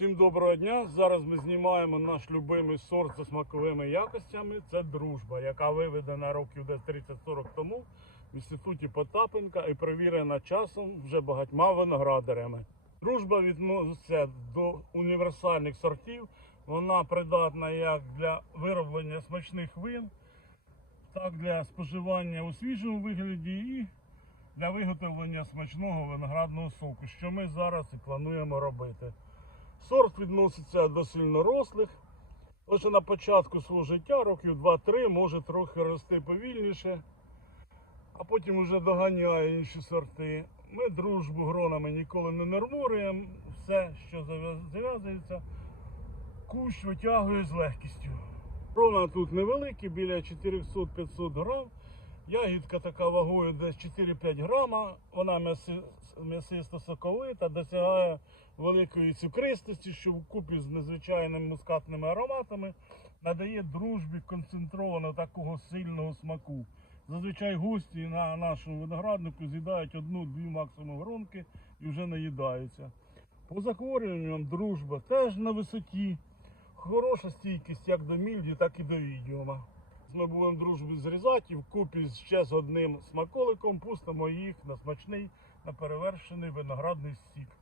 Всім доброго дня. Зараз ми знімаємо наш любимий сорт за смаковими якостями. Це дружба, яка виведена років десь 30-40 тому в інституті Потапенка і перевірена часом вже багатьма виноградарями. Дружба відноситься до універсальних сортів. Вона придатна як для вироблення смачних вин, так для споживання у свіжому вигляді і для виготовлення смачного виноградного соку, що ми зараз і плануємо робити. Сорт відноситься до сильнорослих. Лише на початку свого життя, років 2-3, може трохи рости повільніше, а потім вже доганяє інші сорти. Ми дружбу гронами ніколи не нормуємо. Все, що зав'яз- зав'язується, кущ витягує з легкістю. Грона тут невеликі, біля 400-500 грам. Ягідка така вагою десь 4-5 грама. Вона м'ясисто соковита, досягає великої цукристості, що вкупі з незвичайними мускатними ароматами надає дружбі концентрованого такого сильного смаку. Зазвичай гості на нашому винограднику з'їдають одну-дві максимум гронки і вже наїдаються. По захворюванням дружба теж на висоті. Хороша стійкість як до мільді, так і до відіума. Ми будемо дружбу зрізати і вкупі ще з одним смаколиком пустимо їх на смачний, на перевершений виноградний сік.